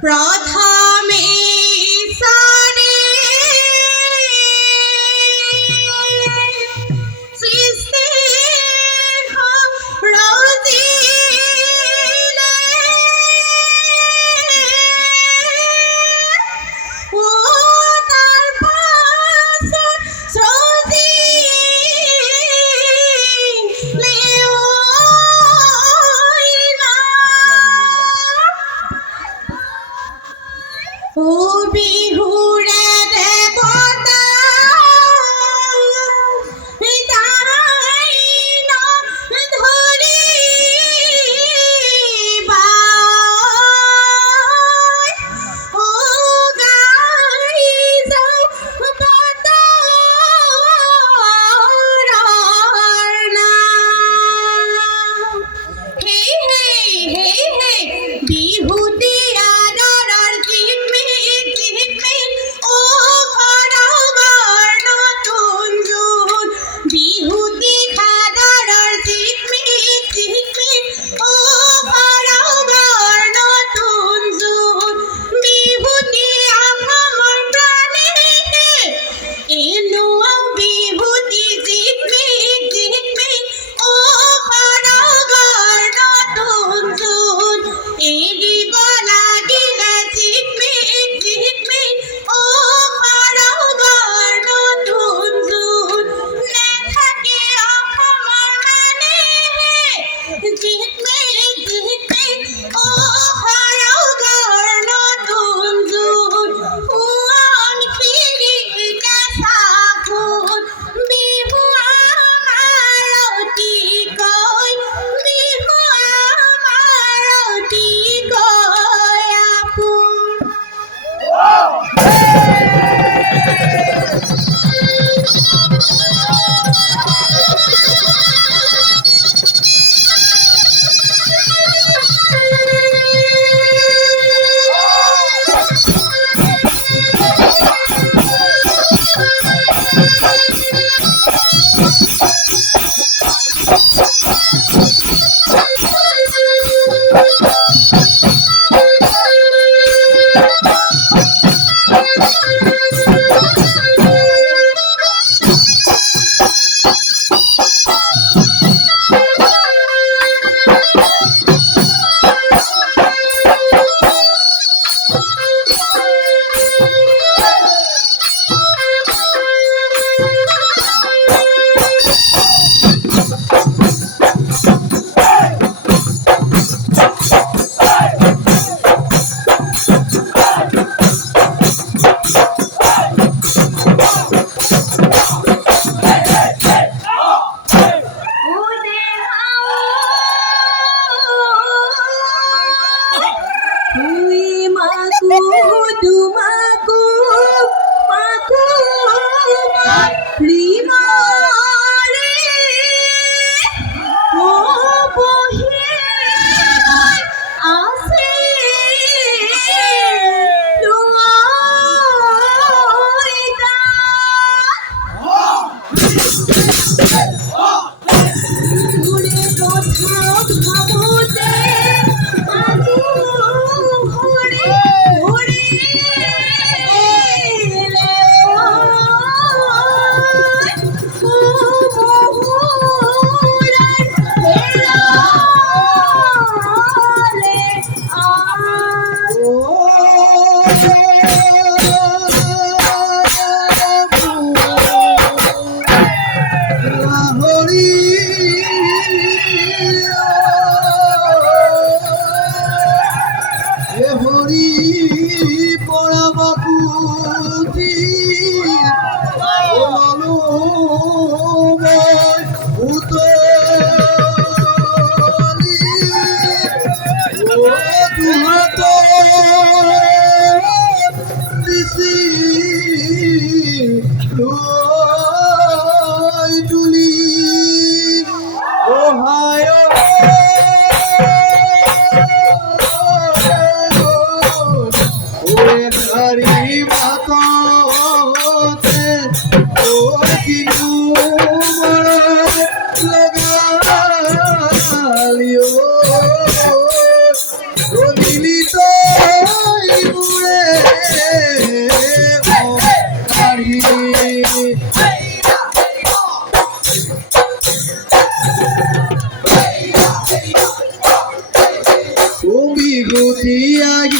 প্রথমে সারে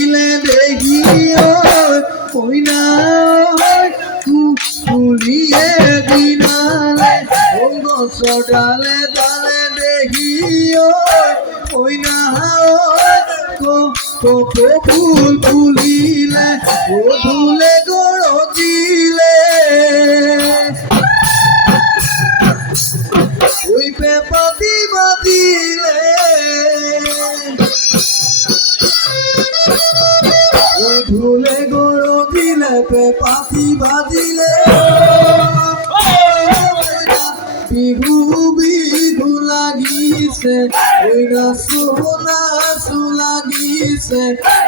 ফুলিলে দেখি কইনা ফুলিয়ে দিনালে গছৰ ডালে ডালে দেখি কইনা ফুল ফুলিলে ধুলে গৰজিলে ওই পেপাতি বাজিলে ওই ধুলে গরজিলে পেপাতি বাজিলে বিহু বিহু লাগিছে ওই নাচো নাচো লাগিছে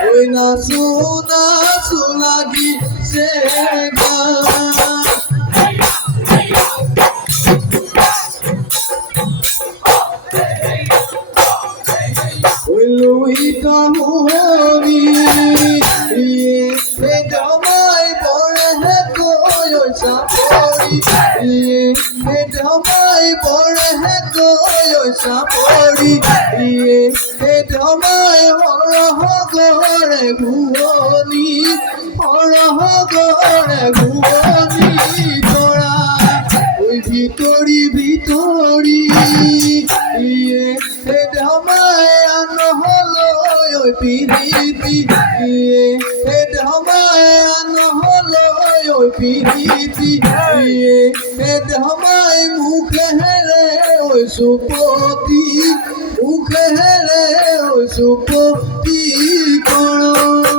ওই নাচো নাচো লাগিছে লুইটা মনি জমাই পড়ে কয় চাপড়ি জমাই পড়ে কয় চাপড়ি জমাই হরহ গড়ে ঘুমনি হরহ গড়ে ঘুমনি তোরা ওই ভিতরি ভিতরি ঢমাই আন হলো ওই পিরিতি ঢমাই আন হলো ওই পিরিতি ঢমাই মুখে হেরে ওই সুপতি মুখে হেরে ওই সুপতি কর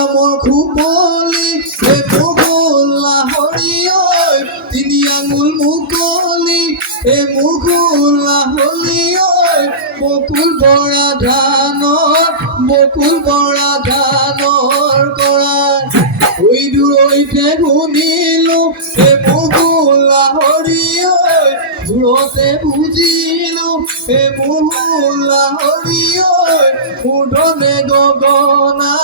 আমার খুপলি মুকুল্লা হরিয় তিনি আঙুল মুকলি মুকুল্লা হলিয় বকুল বৰা ধানৰ কৰা ওই দূৰৈতে শুনিলো মুকুল্লা হৰিয় দূৰতে বুজিলো মুকুল্লা হৰিয় মূৰ্ধনে গগনা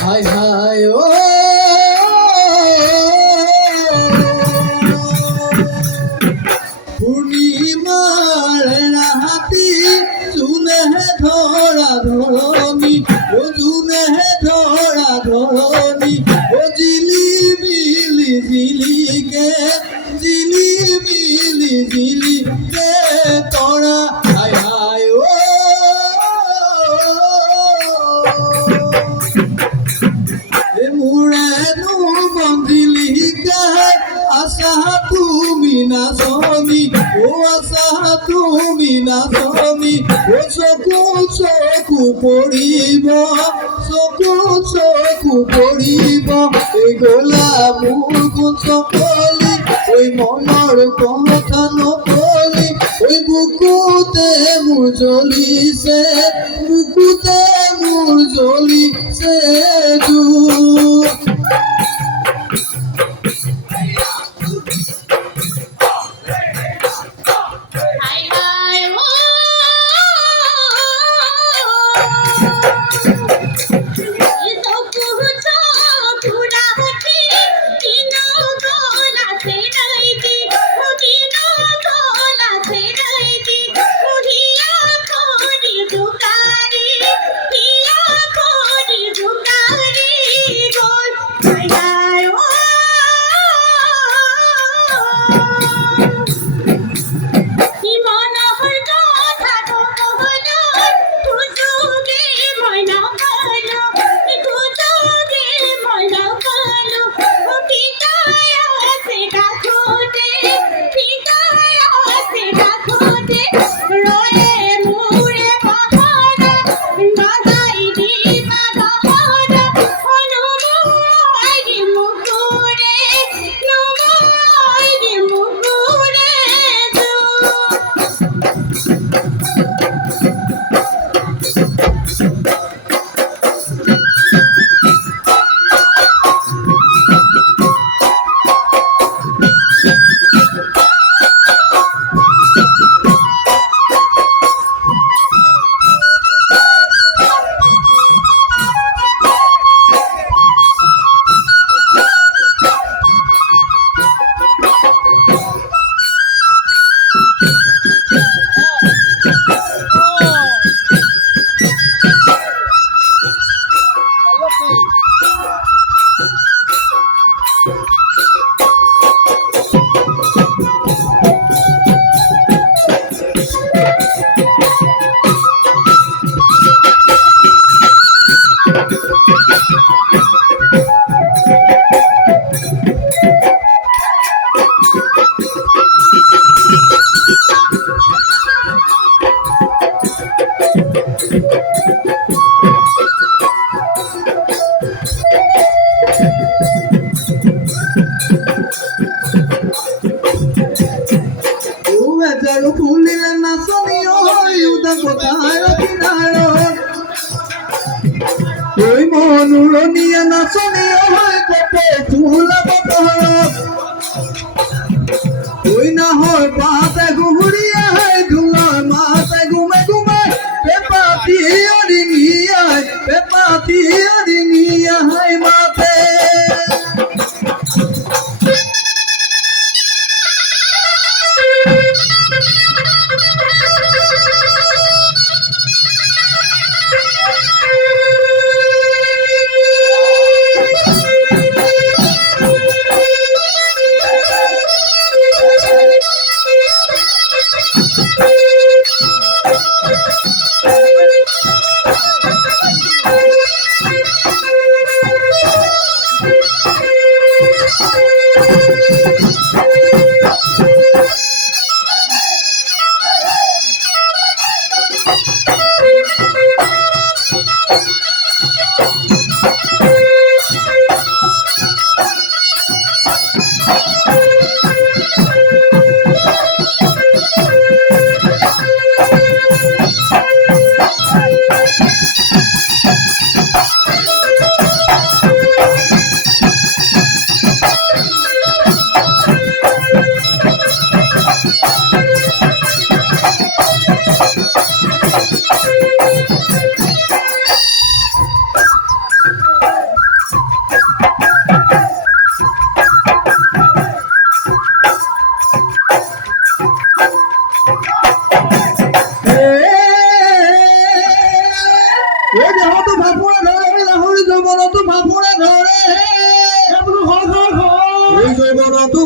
হায় হায় ও পূর্ণিমার রাতি জুনে ধরা ধরনি ও জুনে ধরা ধরনি ও জিলিকে তোরা হায় হায় ও মুরেনু বন্দিলি গায় আশা তুমি নাচনি ও আশা তুমি নাচনি ও চকু পড়িব এই গোলা মোৰ গুণ চকলি ওই মনৰ কথা নকলি ওই বুকুতে মোৰ জ্বলিছে মোর জ্বলিছে জুই হায় হায় ও বেজাৰো ফুলিলে নাচনি উদা কথাৰ কিনাৰত ঐ মনোৰণীয়া নাচনি কপে ফুলা বতৰত ঐ নাহৰ পাতে গুহুৰি আহে ধুলৰ মাতে গুমে গুমে পেপাতি অৰিঙি আহে মাতে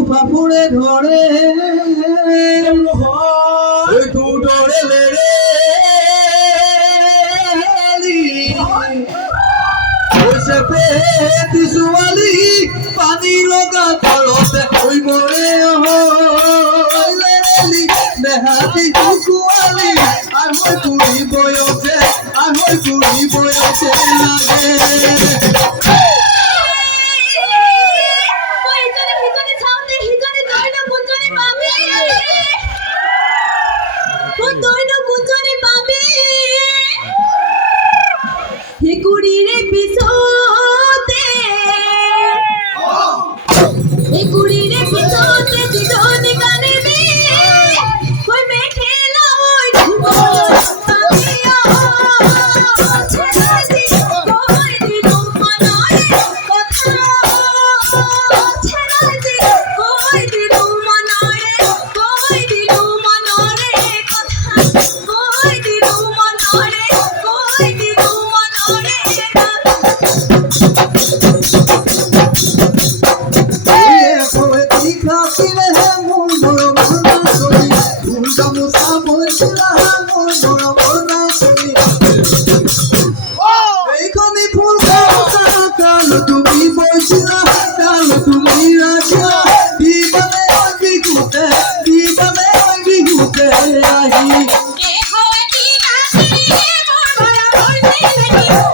ফাফুৰে ধৰে তোৰ দৰে লেৰে পেটি ছোৱালী পানী লগা তলতে হৈ মৰে লেৰেলি দেহাতি কুকুৱালী আহৈ তুৰি বয়সে লাগে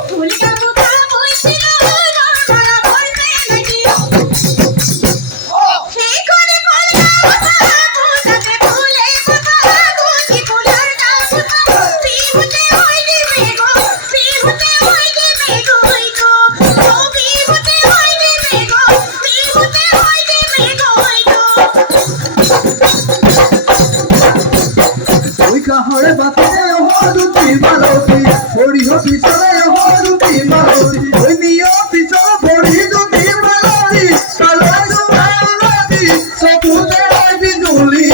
ফুলটা বুঝা বইছিল মালা বলবে নাকি সেই করে করলাম বুঝাতে ভুলে কথা গুছি ফুলার নাম বিভূতে হই দিবে গো বিভূতে হই দিবে গো বিভূতে হই দিবে গো বিভূতে হই দিবে গো ওই কাহরে বাতে হরুতি মালতি পড়ি হতি চলে হরুতি মালতি ওই নিয় পিছন পড়ি দুতি মালতি কালো মালতি সপুতে বিজুলি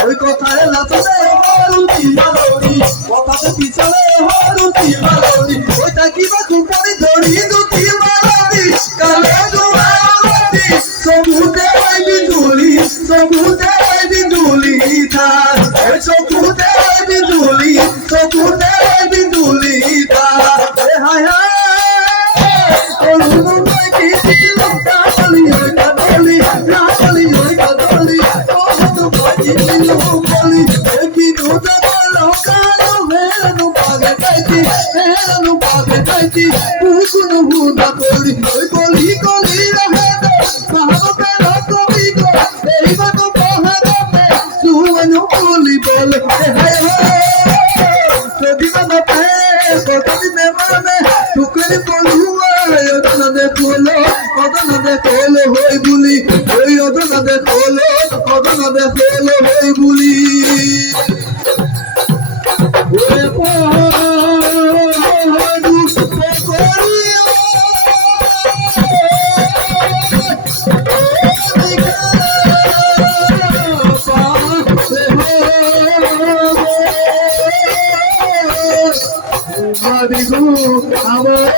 ওই কথায় লাচতে হরুতি মালতি কথাতে পিছনে হরুতি মালতি ওই তাকিবা কুপরি ধরি দুতি মালতি কালো মালতি সপুতে বিজুলি তার ওই সপুতে বিজুলি তার হায় হায় দেখলো হই বুলি ওই অদনা দেখলো হই বুলি ওরে পহরু পকরিও আমার